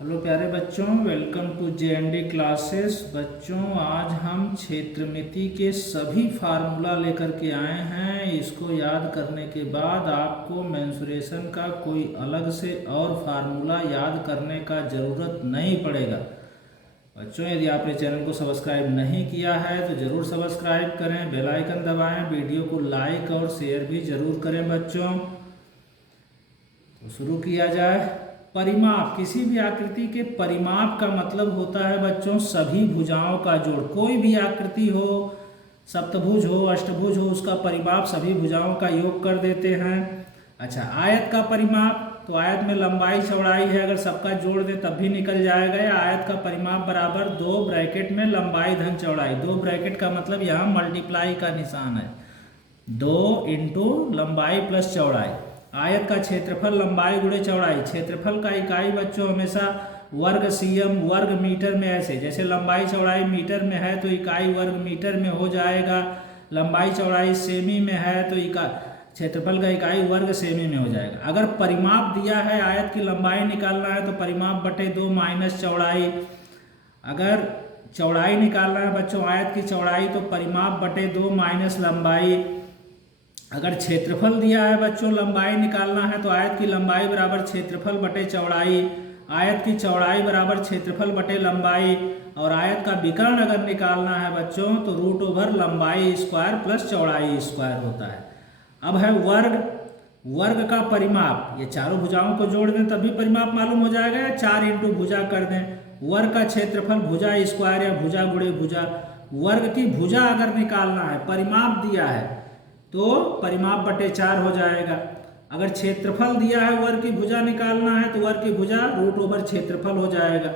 Hello प्यारे बच्चों, welcome to JND classes. बच्चों, आज हम क्षेत्रमिति के सभी फार्मूला लेकर के आए हैं। इसको याद करने के बाद आपको मेंसुरेशन का कोई अलग से और फार्मूला याद करने का ज़रूरत नहीं पड़ेगा। बच्चों, यदि आपने चैनल को सब्सक्राइब नहीं किया है तो ज़रूर सब्सक्राइब करें, बेल आइकन दबाएं, वीडियो को लाइक और शेयर भी ज़रूर करें। बच्चों, तो शुरू किया जाए। परिमाप, किसी भी आकृति के परिमाप का मतलब होता है बच्चों सभी भुजाओं का जोड़। कोई भी आकृति हो, सप्तभुज हो, अष्टभुज हो, उसका परिमाप सभी भुजाओं का योग कर देते हैं। अच्छा, आयत का परिमाप, तो आयत में लंबाई चौड़ाई है, अगर सबका जोड़ दे तब भी निकल जाएगा। आयत का परिमाप बराबर 2 ब्रैकेट में लंबाई धन चौड़ाई। 2 ब्रैकेट का मतलब यहाँ मल्टीप्लाई का निशान है, 2 इंटू लंबाई प्लस चौड़ाई। आयत का क्षेत्रफल लंबाई गुणे चौड़ाई। क्षेत्रफल का इकाई बच्चों हमेशा वर्ग सीएम, वर्ग मीटर में, ऐसे जैसे लंबाई चौड़ाई मीटर में है तो इकाई वर्ग मीटर में हो जाएगा। लंबाई चौड़ाई सेमी में है तो क्षेत्रफल का इकाई वर्ग सेमी में हो जाएगा। अगर परिमाप दिया है, आयत की लंबाई निकालना है तो परिमाप बटे 2 माइनस चौड़ाई। अगर चौड़ाई निकालना है बच्चों, आयत की चौड़ाई, तो परिमाप बटे 2 माइनस लंबाई। अगर क्षेत्रफल दिया है बच्चों, लंबाई निकालना है तो आयत की लंबाई बराबर क्षेत्रफल बटे चौड़ाई, आयत की चौड़ाई बराबर क्षेत्रफल बटे लंबाई। और आयत का विकर्ण अगर निकालना है बच्चों तो रूट ओवर लंबाई स्क्वायर प्लस चौड़ाई स्क्वायर होता है। अब है वर्ग। वर्ग का परिमाप, ये चारों भुजाओं को जोड़ दें तभी परिमाप मालूम हो जाएगा, या 4 इंटू भुजा कर दें। वर्ग का क्षेत्रफल भुजा स्क्वायर या भुजा गुणे भुजा। वर्ग की भुजा अगर निकालना है, परिमाप दिया है तो परिमाप बटे 4 हो जाएगा। अगर क्षेत्रफल दिया है, वर्ग की भुजा निकालना है तो वर्ग की भुजा रूट ओवर क्षेत्रफल हो जाएगा।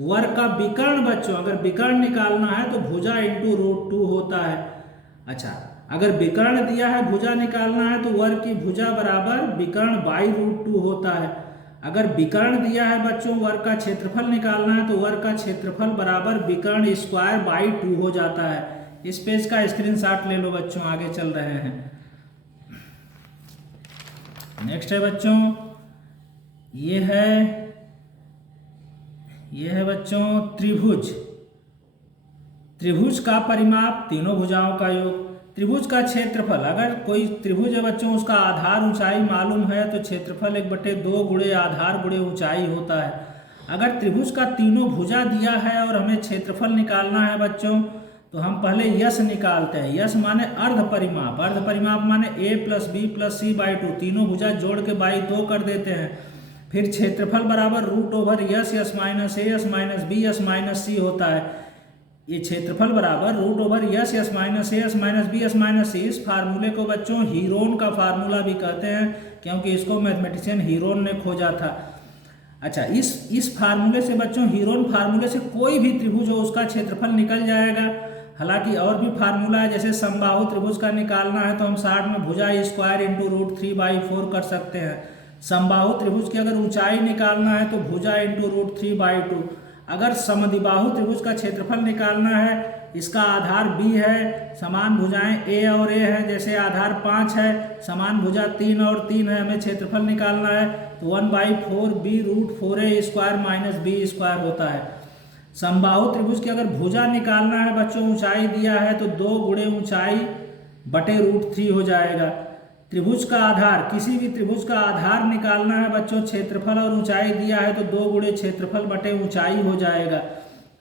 वर्ग का विकर्ण बच्चों, अगर विकर्ण निकालना है तो भुजा इंटू रूट 2 होता है। अच्छा, अगर विकर्ण दिया है, भुजा निकालना है तो वर्ग की भुजा बराबर विकर्ण बाई रूट 2 होता है। अगर विकर्ण दिया है बच्चों, वर्ग का क्षेत्रफल निकालना है तो वर्ग का क्षेत्रफल बराबर विकर्ण स्क्वायर बाई 2 हो जाता है। इस पेज का स्क्रीनशॉट ले लो बच्चों, आगे चल रहे हैं। नेक्स्ट है बच्चों, ये है बच्चों त्रिभुज। त्रिभुज का परिमाप तीनों भुजाओं का योग। त्रिभुज का क्षेत्रफल, अगर कोई त्रिभुज है बच्चों, उसका आधार ऊंचाई मालूम है तो क्षेत्रफल 1/2 गुणे आधार गुणे ऊंचाई होता है। अगर त्रिभुज का तीनों भुजा दिया है और हमें क्षेत्रफल निकालना है बच्चों, तो हम पहले यश निकालते हैं। यश माने अर्ध परिमाप। अर्ध परिमाप माने a plus b plus c by 2, तीनों भुजा जोड़ के बाई 2 कर देते हैं। फिर क्षेत्रफल बराबर root over S S minus A S minus B S minus C होता है। ये क्षेत्रफल बराबर root over S S minus A S minus B S minus C. इस फार्मूले को बच्चों हीरोन का फार्मूला भी कहते हैं, क्योंकि इसको मैथमेटिशियन हीरोन ने खोजा था। अच्छा, इस फार्मूले से बच्चों, हीरोन फार्मूले से कोई भी त्रिभुज हो उसका क्षेत्रफल निकल जाएगा। हालांकि और भी फार्मूला है, जैसे समबाहु त्रिभुज का निकालना है तो हम 60 में भुजा स्क्वायर इंटू रूट 3/4 कर सकते हैं। समबाहु त्रिभुज की अगर ऊंचाई निकालना है तो भुजा इंटू रूट 3/2। अगर समद्विबाहु त्रिभुज का क्षेत्रफल निकालना है, इसका आधार b है, समान भुजाएं a और a हैं, जैसे आधार 5 है, समान भुजा 3 और 3 है, हमें क्षेत्रफल निकालना है तो 1/4 b root 4a square minus b square होता है। समबाहु त्रिभुज की अगर भुजा निकालना है बच्चों, ऊंचाई दिया है तो 2 गुणे ऊंचाई बटे रूट 3 हो जाएगा। त्रिभुज का आधार, किसी भी त्रिभुज का आधार निकालना है बच्चों, क्षेत्रफल और ऊंचाई दिया है तो 2 गुणे क्षेत्रफल बटे ऊंचाई हो जाएगा।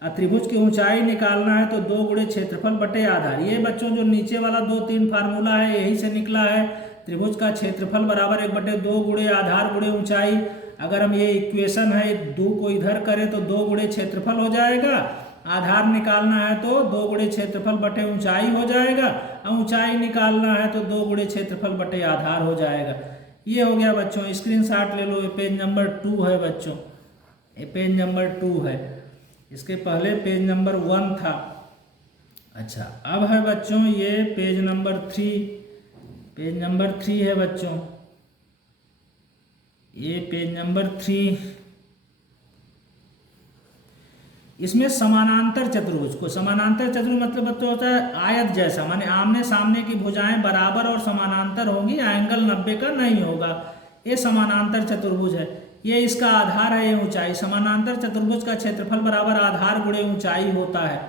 और त्रिभुज की ऊंचाई निकालना है तो 2 गुणे क्षेत्रफल बटे आधार। ये बच्चों जो नीचे वाला 2-3 फार्मूला है यही से निकला है। त्रिभुज का क्षेत्रफल बराबर 1/2 गुणे आधार गुणे ऊंचाई। अगर हम ये इक्वेशन है 2 को इधर करें तो 2 गुणे क्षेत्रफल हो जाएगा। आधार निकालना है तो 2 गुणे क्षेत्रफल बटे ऊंचाई हो जाएगा, और ऊंचाई निकालना है तो 2 गुणे क्षेत्रफल बटे आधार हो जाएगा। ये हो गया बच्चों, स्क्रीनशॉट ले लो। ये पेज नंबर 2 है बच्चों, ये पेज नंबर 2 है। इसके पहले पेज नंबर 1 था। अच्छा, अब है बच्चों ये पेज नंबर 3। पेज नंबर 3 है बच्चों, ये पेज नंबर 3। इसमें समानांतर चतुर्भुज को, समानांतर चतुर्भुज मतलब बच्चों होता है आयत जैसा, माने आमने सामने की भुजाएं बराबर और समानांतर होंगी, एंगल 90 का नहीं होगा। ये समानांतर चतुर्भुज है। ये इसका आधार है, ये ऊंचाई। समानांतर चतुर्भुज का क्षेत्रफल बराबर आधार गुणे ऊंचाई होता है।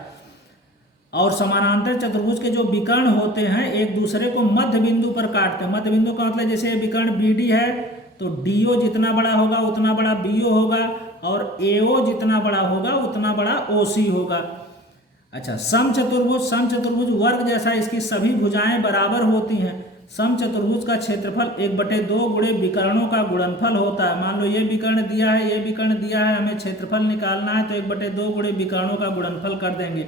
और समानांतर चतुर्भुज के जो विकर्ण होते हैं एक दूसरे को मध्य बिंदु पर काटते हैं। मध्य बिंदु का मतलब जैसे विकर्ण BD है तो DO जितना बड़ा होगा उतना बड़ा BO होगा, और AO जितना बड़ा होगा उतना बड़ा OC होगा। अच्छा, समचतुर्भुज वर्ग जैसा इसकी सभी भुजाएं बराबर होती हैं। समचतुर्भुज का क्षेत्रफल 1/2 गुणे विकर्णों का गुणनफल होता है। मान लो ये विकर्ण दिया है, ये विकर्ण दिया है, हमें क्षेत्रफल निकालना है तो 1/2 गुणे विकर्णों का गुणनफल कर देंगे।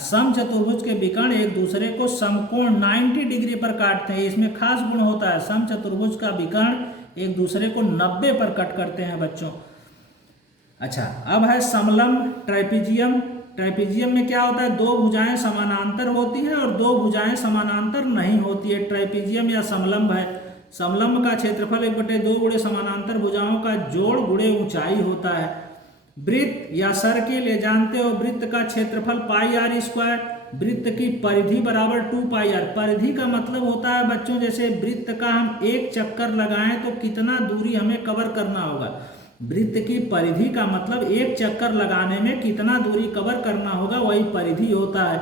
समचतुर्भुज के विकर्ण एक दूसरे को समकोण 90 डिग्री पर काटते हैं। इसमें खास गुण होता है, समचतुर्भुज का विकर्ण एक दूसरे को 90 पर कट करते हैं बच्चों। अच्छा, अब है समलंब ट्राइपीजियम। ट्राइपीजियम में क्या होता है, दो भुजाएं समानांतर होती हैं और दो भुजाएं समानांतर नहीं होती है। ट्राइपीजियम या समलंब है। समलंब का क्षेत्रफल 1/2 गुणे समानांतर भुजाओं का जोड़ गुणे ऊंचाई होता है। वृत्त या सर्किल, ये जानते हो वृत्त का क्षेत्रफल πr²। वृत्त की परिधि बराबर 2πr। परिधि का मतलब होता है बच्चों, जैसे वृत्त का हम एक चक्कर लगाएं तो कितना दूरी हमें कवर करना होगा। वृत्त की परिधि का मतलब एक चक्कर लगाने में कितना दूरी कवर करना होगा, वही परिधि होता है।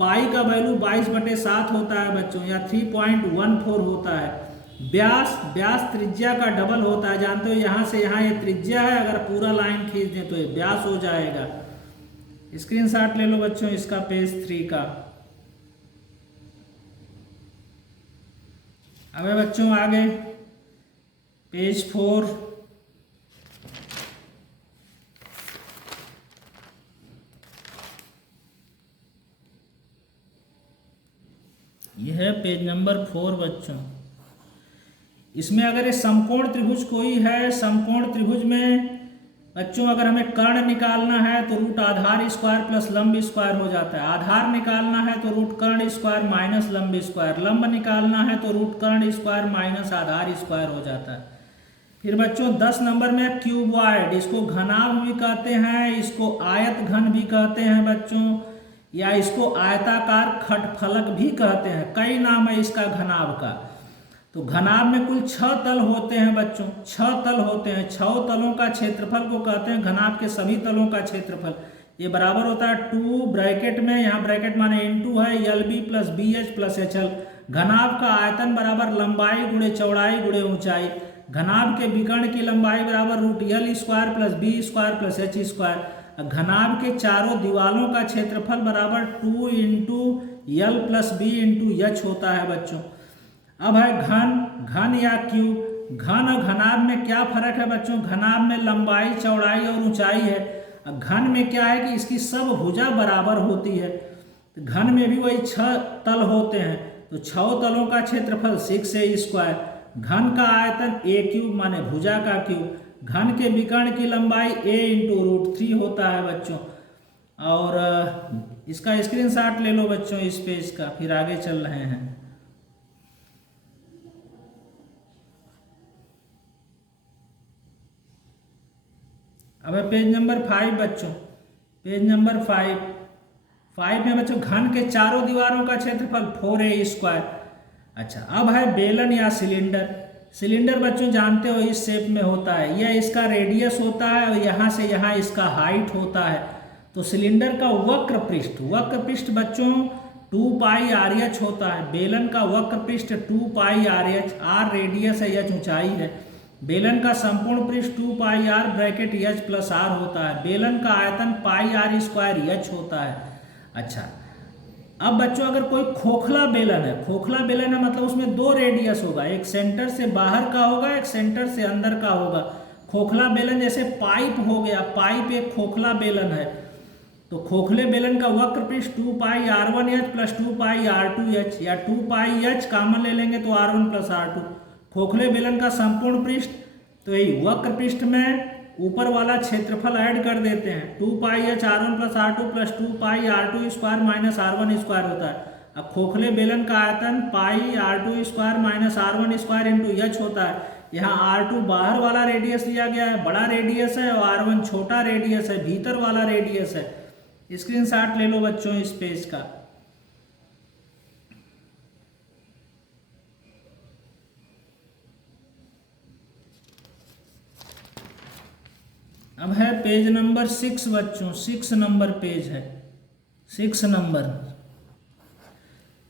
पाई का वैल्यू 22/7 होता है बच्चों, या 3.14 होता है। व्यास त्रिज्या का डबल होता है। जानते हो यहाँ से यहाँ ये त्रिज्या है, अगर पूरा लाइन खींच दें तो ये व्यास हो जाएगा। स्क्रीनशॉट ले लो बच्चों इसका पेज 3 का। अब बच्चों आगे पेज 4। यह है पेज नंबर 4 बच्चों। इसमें अगर ये समकोण त्रिभुज कोई है, समकोण त्रिभुज में बच्चों अगर हमें कर्ण निकालना है तो रूट आधार स्क्वायर प्लस लंब स्क्वायर हो जाता है। आधार निकालना है तो रूट कर्ण स्क्वायर माइनस लंब स्क्वायर। लंब निकालना है तो रूट कर्ण स्क्वायर माइनस आधार स्क्वायर हो जाता है। फिर बच्चों 10 नंबर में क्यूबॉइड, इसको घनाभ भी कहते हैं, इसको आयत घन भी कहते हैं बच्चों, या इसको आयताकार खटफलक भी कहते हैं। कई नाम है इसका घनाभ का। तो घनाभ में कुल 6 तल होते हैं बच्चों, 6 तल होते हैं। 6 तलों का क्षेत्रफल को कहते हैं घनाभ के सभी तलों का क्षेत्रफल। ये बराबर होता है 2 ब्रैकेट में, यहाँ ब्रैकेट माने इनटू है LB plus BH plus HL। घनाभ का आयतन बराबर लंबाई गुणे चौड़ाई गुणे ऊंचाई। घनाभ के विकर्ण की लंबाई बराबर root L² plus B² plus H²। घनाभ के चारों दीवालों का क्षेत्रफल बराबर 2 × L प्लस B × H होता है बच्चों। अब है घन या क्यूब। घन और घनाभ में क्या फर्क है बच्चों, घनाभ में लंबाई चौड़ाई और ऊंचाई है। घन में क्या है कि इसकी सब भुजा बराबर होती है। घन में भी वही 6 तल होते हैं, तो 6 तलों का क्षेत्रफल 6a²। घन का आयतन a³ माने भुजा का क्यूब। घन के विकर्ण की लंबाई a × √3 होता है बच्चों। और इसका स्क्रीनशॉट ले लो बच्चों इस पेज का, फिर आगे चल रहे हैं। अब पेज नंबर 5 बच्चों, पेज नंबर 5 में बच्चों घन के चारों दीवारों का क्षेत्रफल 4a²। अच्छा, अब है बेलन या सिलेंडर। सिलेंडर बच्चों जानते हो इस शेप में होता है, यह इसका रेडियस होता है और यहाँ से यहाँ इसका हाइट होता है। तो सिलेंडर का वक्र पृष्ठ बच्चों 2πRh होता है। बेलन का वक्र पृष्ठ 2πRh, R रेडियस है, H ऊंचाई है। बेलन का संपूर्ण पृष्ठ 2πr bracket H plus R होता है। बेलन का आयतन πr² H होता है। अच्छा, अब बच्चों अगर कोई खोखला बेलन है मतलब उसमें 2 रेडियस होगा, एक सेंटर से बाहर का होगा, एक सेंटर से अंदर का होगा। खोखला बेलन जैसे पाइप हो गया, पाइप एक खोखला बेलन है। तो खोखले बेलन का वक्र पृष्ठ 2πr1h प्लस 2πr2h, या 2πh कॉमन ले लेंगे तो r1 प्लस r2। खोखले बेलन का संपूर्ण पृष्ठ, तो यही वक्र पृष्ठ में ऊपर वाला क्षेत्रफल ऐड कर देते हैं। 2πh r1 plus r2 plus 2πr2² minus r1² होता है। अब खोखले बेलन का आयतन πr2² माइनस r1² × H होता है। यहाँ r2 बाहर वाला रेडियस लिया गया है, बड़ा रेडियस है, और r1 छोटा रेडियस है, भीतर वाला रेडियस है। स्क्रीनशॉट ले लो बच्चों इस पेज का। अब है पेज नंबर 6 बच्चों, 6 नंबर पेज है, 6 नंबर।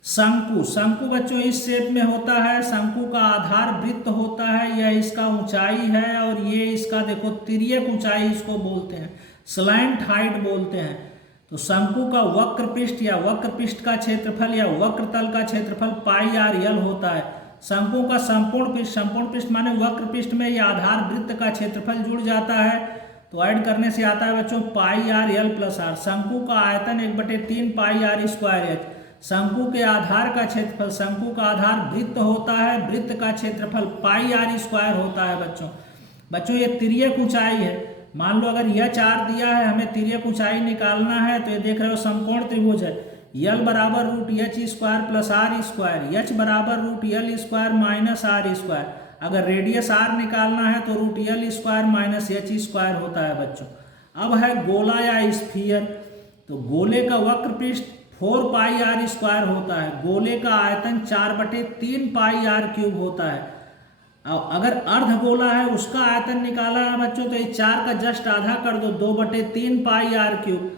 शंकु, शंकु बच्चों इस शेप में होता है। शंकु का आधार वृत्त होता है, यह इसका ऊंचाई है और ये इसका देखो तिर्यक ऊंचाई इसको बोलते हैं, स्लैंट हाइट बोलते हैं। तो शंकु का वक्र पृष्ठ या वक्र पृष्ठ का क्षेत्रफल या वक्र तल का क्षेत्रफल पाई आर यल होता है। शंकु का संपूर्ण पृष्ठ माने वक्र पृष्ठ में या आधार वृत्त का क्षेत्रफल जुड़ जाता है, तो ऐड करने से आता है बच्चों पाई आर यल प्लस आर। शंकु का आयतन 1/3 पाई आर स्क्वायर एच। शंकु के आधार का क्षेत्रफल, शंकु का आधार वृत्त होता है, वृत्त का क्षेत्रफल पाई आर स्क्वायर होता है बच्चों। बच्चों ये तिर्यक ऊंचाई है। मान लो अगर यह 4 दिया है, हमें तिर्यक ऊंचाई निकालना है, तो ये देख रहे हो समकोण त्रिभुज है। यल बराबर root H square plus R square, H बराबर root L square minus R square. अगर रेडियस आर निकालना है तो root L square minus H square होता है बच्चों। अब है गोला या स्फीयर, तो गोले का वक्र पृष्ठ 4 पाई आर स्क्वायर होता है। गोले का आयतन 4/3 पाई आर क्यूब होता है। अगर अर्ध गोला है उसका आयतन निकाला है बच्चों, तो ये 4 का जस्ट आधा कर दो, 2/3 पाई आर क्यूब।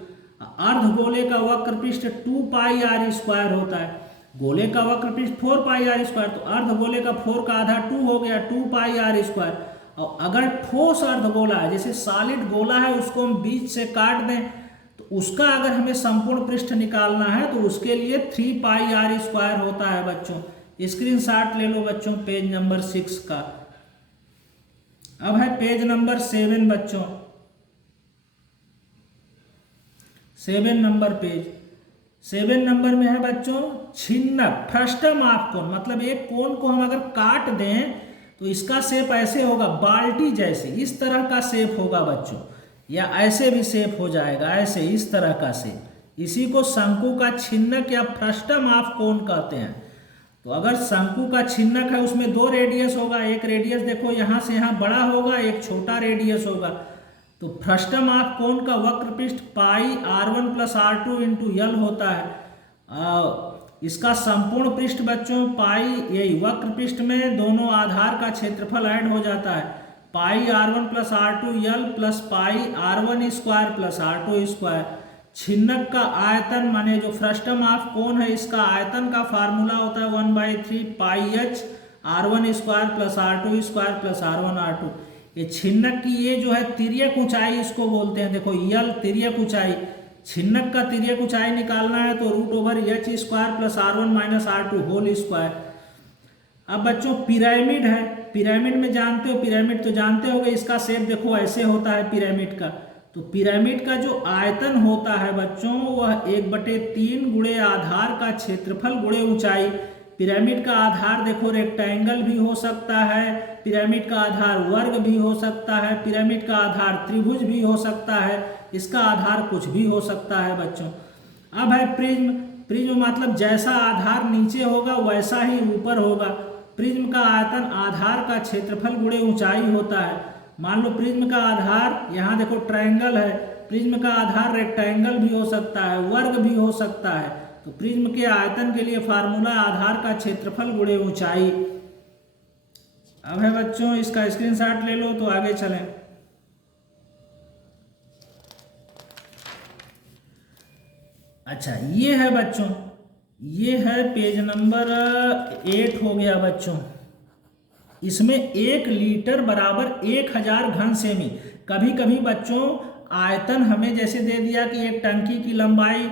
अर्ध गोले का वक्र पृष्ठ 2 पाई आर स्क्वायर होता है। गोले का वक्र पृष्ठ 4 पाई आर स्क्वायर, तो अर्ध गोले का 4 का आधा 2 हो गया, 2 पाई आर स्क्वायर। और अगर ठोस अर्ध गोला है, जैसे सॉलिड गोला है, उसको हम बीच से काट दें, तो उसका अगर हमें संपूर्ण पृष्ठ निकालना है तो उसके लिए 3 पाई आर स्क्वायर होता है बच्चों। स्क्रीनशॉट ले लो बच्चों पेज नंबर 6 का। अब है पेज नंबर 7 बच्चों, 7 नंबर पेज। 7 नंबर में है बच्चों छिन्नक, फ्रस्टम ऑफ कोन। मतलब एक कोन को हम अगर काट दें तो इसका शेप ऐसे होगा, बाल्टी जैसे, इस तरह का शेप होगा बच्चों, या ऐसे भी शेप हो जाएगा, ऐसे इस तरह का शेप। इसी को शंकु का छिन्नक या फ्रस्टम ऑफ कोन कहते हैं। तो अगर शंकु का छिन्नक है उसमें 2 रेडियस होगा, एक रेडियस देखो यहाँ से यहाँ बड़ा होगा, एक छोटा रेडियस होगा। तो फ्रस्टम ऑफ कोन का वक्र पृष्ठ पाई r1 plus r2 into L होता है। इसका संपूर्ण पृष्ठ बच्चों पाई, यही वक्र पृष्ठ में दोनों आधार का क्षेत्रफल ऐड हो जाता है, pi r1 plus r2 L plus pi r1 square plus r2 square. छिन्नक का आयतन माने जो फ्रस्टम ऑफ कोन है, इसका आयतन का फार्मूला होता है 1/3 pi H r1 square plus r2 square plus r1 r2। ये छिन्नक की ये जो है तिर्यक ऊंचाई इसको बोलते हैं। देखो यल तिर्यक ऊंचाई, छिन्नक का तिर्यक ऊंचाई निकालना है तो root over h square plus r1 minus r2 whole square. अब बच्चों पिरामिड है, पिरामिड में जानते हो, पिरामिड तो जानते होगे, इसका शेप देखो ऐसे होता है पिरामिड का। तो पिरामिड का जो आयतन होता है बच्चों वह 1/3 गुणे आधार का क्षेत्रफल गुणे ऊंचाई। पिरामिड का आधार देखो रेक्टेंगल भी हो सकता है, पिरामिड का आधार वर्ग भी हो सकता है, पिरामिड का आधार त्रिभुज भी हो सकता है, इसका आधार कुछ भी हो सकता है बच्चों। अब है प्रिज्म। प्रिज्म मतलब जैसा आधार नीचे होगा वैसा ही ऊपर होगा। प्रिज्म का आयतन आधार का क्षेत्रफल गुणे ऊंचाई होता है। मान लो प्रिज्म का आधार, यहाँ देखो ट्रायंगल है, प्रिज्म का आधार रेक्टेंगल भी हो सकता है, वर्ग भी हो सकता है। तो प्रिज्म के आयतन के लिए फार्मूला आधार का क्षेत्रफल गुणे ऊंचाई। अब है बच्चों इसका स्क्रीनशॉट ले लो तो आगे चलें। अच्छा ये है बच्चों, ये है पेज नंबर 8 हो गया बच्चों। इसमें 1 लीटर बराबर 1000 घन सेमी। कभी कभी बच्चों आयतन हमें जैसे दे दिया कि एक टंकी की लंबाई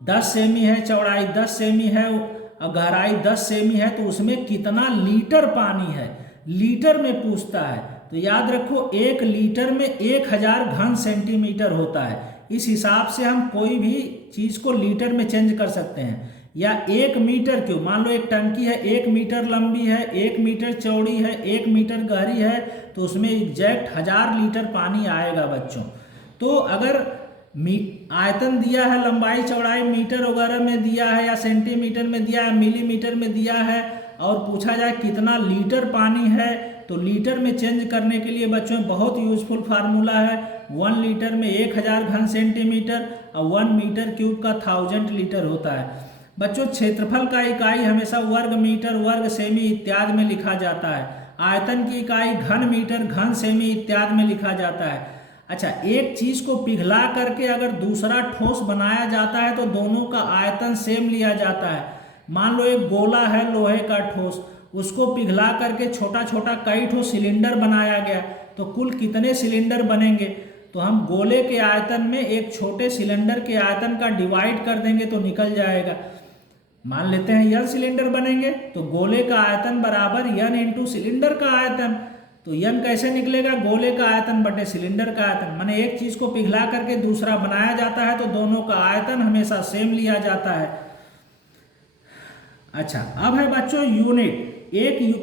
10 सेमी है, चौड़ाई 10 सेमी है और गहराई 10 सेमी है, तो उसमें कितना लीटर पानी है, लीटर में पूछता है। तो याद रखो 1 लीटर में 1000 घन सेंटीमीटर होता है। इस हिसाब से हम कोई भी चीज़ को लीटर में चेंज कर सकते हैं। या 1 मीटर क्यों, मान लो एक टंकी है 1 मीटर लंबी है, 1 मीटर चौड़ी है, 1 मीटर गहरी है, तो उसमें एग्जैक्ट 1000 लीटर पानी आएगा बच्चों। तो अगर आयतन दिया है, लंबाई चौड़ाई मीटर वगैरह में दिया है या सेंटीमीटर में दिया है, मिलीमीटर में दिया है, और पूछा जाए कितना लीटर पानी है, तो लीटर में चेंज करने के लिए बच्चों बहुत यूजफुल फार्मूला है। 1 लीटर में 1000 घन सेंटीमीटर और 1 मीटर क्यूब का 1000 लीटर होता है। बच्चों क्षेत्रफल का इकाई हमेशा वर्ग मीटर, वर्ग सेमी इत्यादि में लिखा जाता है। आयतन की इकाई घन मीटर, घन सेमी इत्यादि में लिखा जाता है। अच्छा, एक चीज को पिघला करके अगर दूसरा ठोस बनाया जाता है तो दोनों का आयतन सेम लिया जाता है। मान लो एक गोला है लोहे का ठोस, उसको पिघला करके छोटा छोटा कई ठो सिलेंडर बनाया गया, तो कुल कितने सिलेंडर बनेंगे? तो हम गोले के आयतन में एक छोटे सिलेंडर के आयतन का डिवाइड कर देंगे तो निकल जाएगा। मान लेते हैं n सिलेंडर बनेंगे, तो गोले का आयतन बराबर n इंटू सिलेंडर का आयतन। तो n कैसे निकलेगा? गोले का आयतन बटे सिलेंडर का आयतन। माने एक चीज को पिघला करके दूसरा बनाया जाता है तो दोनों का आयतन हमेशा सेम लिया जाता है। अच्छा, अब है बच्चों यूनिट।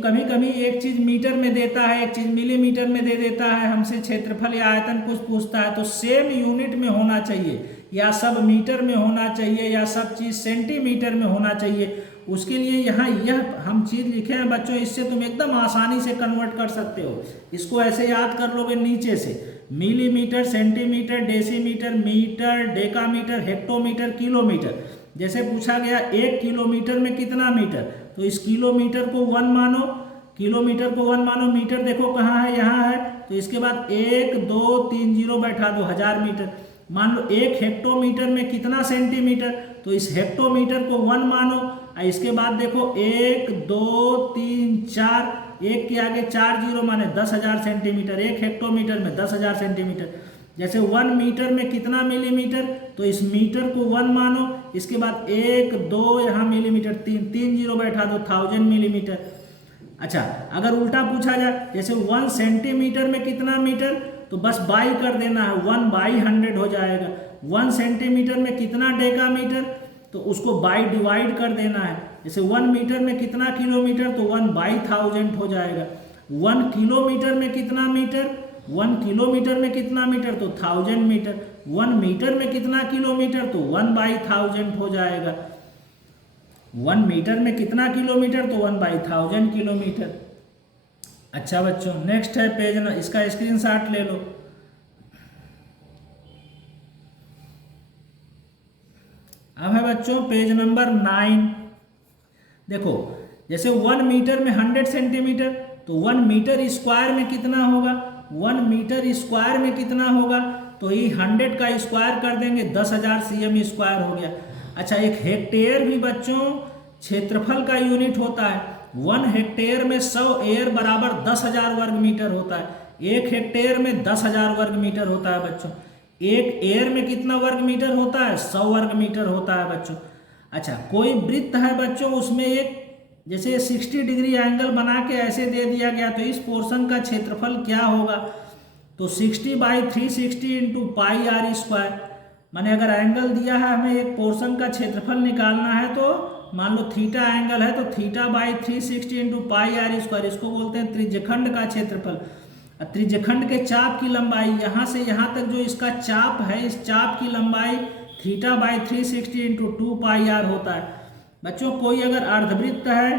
कभी कभी एक चीज मीटर में देता है, एक चीज मिलीमीटर में दे देता है, हमसे क्षेत्रफल या आयतन कुछ पूछता है, तो सेम यूनिट में होना चाहिए, या सब मीटर में होना चाहिए, या सब चीज सेंटीमीटर में होना चाहिए। उसके लिए यहाँ यह हम चीज लिखे हैं बच्चों, इससे तुम एकदम आसानी से कन्वर्ट कर सकते हो। इसको ऐसे याद कर लोगे नीचे से, millimetre, centimetre, decimetre, metre, decametre, hectometre, kilometre. जैसे पूछा गया 1 किलोमीटर में कितना मीटर, तो इस किलोमीटर को 1 मानो, किलोमीटर को 1 मानो, मीटर देखो कहाँ है, यहाँ है, तो इसके बाद 1 2 3 0 बैठा दो, 1000 मीटर। मान लो 1 हेक्टोमीटर में कितना सेंटीमीटर, तो इस हेक्टोमीटर को 1 मानो। इसके बाद देखो 1 2 3 4, 1 के आगे 4 0 माने 10,000 सेंटीमीटर, 1 हेक्टोमीटर में 10,000 सेंटीमीटर। जैसे 1 मीटर में कितना मिलीमीटर, तो इस मीटर को 1 मानो, इसके बाद 1 2 यहाँ मिलीमीटर, 3 0 बैठा दो, 1000 मिलीमीटर। अच्छा, अगर उल्टा पूछा जाए, जैसे 1 सेंटीमीटर में कितना मीटर, तो बस बाई कर देना है, 1/100 हो जाएगा। 1 सेंटीमीटर में कितना डेकामीटर, तो उसको बाई डिवाइड कर देना है। जैसे 1 मीटर में कितना किलोमीटर, तो 1/1000 हो जाएगा। 1 किलोमीटर में कितना मीटर, 1 किलोमीटर में कितना मीटर, तो 1000 मीटर। 1 मीटर में कितना किलोमीटर, तो 1/1000 हो जाएगा। 1 मीटर में कितना किलोमीटर, तो 1/1000 किलोमीटर। अच्छा बच्चों, नेक्स्ट है पेज ना, इसका स्क्रीनशॉट ले लो। अब है बच्चों पेज नंबर 9। देखो, जैसे 1 मीटर में 100 सेंटीमीटर, तो 1 मीटर स्क्वायर में कितना होगा, 1 मीटर स्क्वायर में कितना होगा, तो ये 100 का स्क्वायर कर देंगे, 10,000 cm स्क्वायर हो गया। अच्छा, एक हेक्टेयर भी बच्चों क्षेत्रफल का यूनिट होता है। 1 हेक्टेयर में 100 एयर बराबर 10,000 वर्ग मीटर होता है। 1 हेक्टेयर में 10,000 वर्ग मीटर होता है बच्चों। 1 एयर में कितना वर्ग मीटर होता है, 100 वर्ग मीटर होता है बच्चों। अच्छा, कोई वृत्त है बच्चों, उसमें एक जैसे 60 डिग्री एंगल बना के ऐसे दे दिया गया, तो इस पोर्शन का क्षेत्रफल क्या होगा, तो 60/360 इंटू पाई आर स्क्वायर। माने अगर एंगल दिया है हमें एक पोर्शन का क्षेत्रफल निकालना है, तो मान लो थीटा एंगल है, तो थीटा/360 इंटू पाई आर स्क्वायर, इसको बोलते हैं त्रिज्यखंड का क्षेत्रफल। त्रिज्यखंड के चाप की लंबाई यहाँ से यहाँ तक जो इसका चाप है, इस चाप की लंबाई थीटा/360 इंटू 2 पाई आर होता है। बच्चों, कोई अगर अर्धवृत्त है,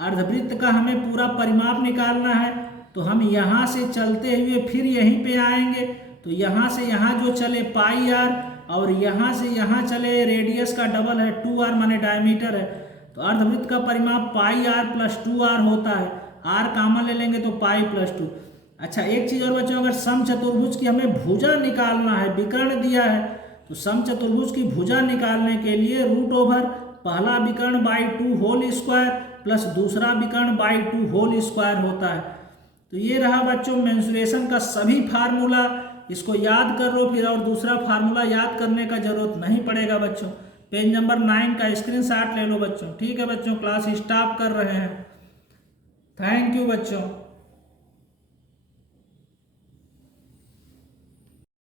अर्धवृत्त का हमें पूरा परिमाप निकालना है, तो हम यहाँ से चलते हुए फिर यहीं पे आएंगे, तो यहाँ से यहाँ जो चले पाई आर, और यहाँ से यहाँ चले रेडियस का डबल है 2r, माने डायमीटर है, तो अर्धवृत्त का परिमाप पाई आर प्लस 2r होता है। r कॉमन ले लेंगे तो पाई प्लस 2। अच्छा, एक चीज़ और बच्चों, अगर समचतुर्भुज की हमें भुजा निकालना है, विकर्ण दिया है, तो समचतुर्भुज की भुजा निकालने के लिए √, पहला विकर्ण बाई 2 होल स्क्वायर प्लस दूसरा विकर्ण बाई 2 होल स्क्वायर होता है। तो ये रहा बच्चों मेंसुरेशन का सभी फार्मूला, इसको याद कर लो फिर, और दूसरा फार्मूला याद करने का जरूरत नहीं पड़ेगा बच्चों। पेज नंबर 9 का स्क्रीनशॉट ले लो बच्चों। ठीक है बच्चों, क्लास स्टॉप कर रहे हैं। थैंक यू बच्चों।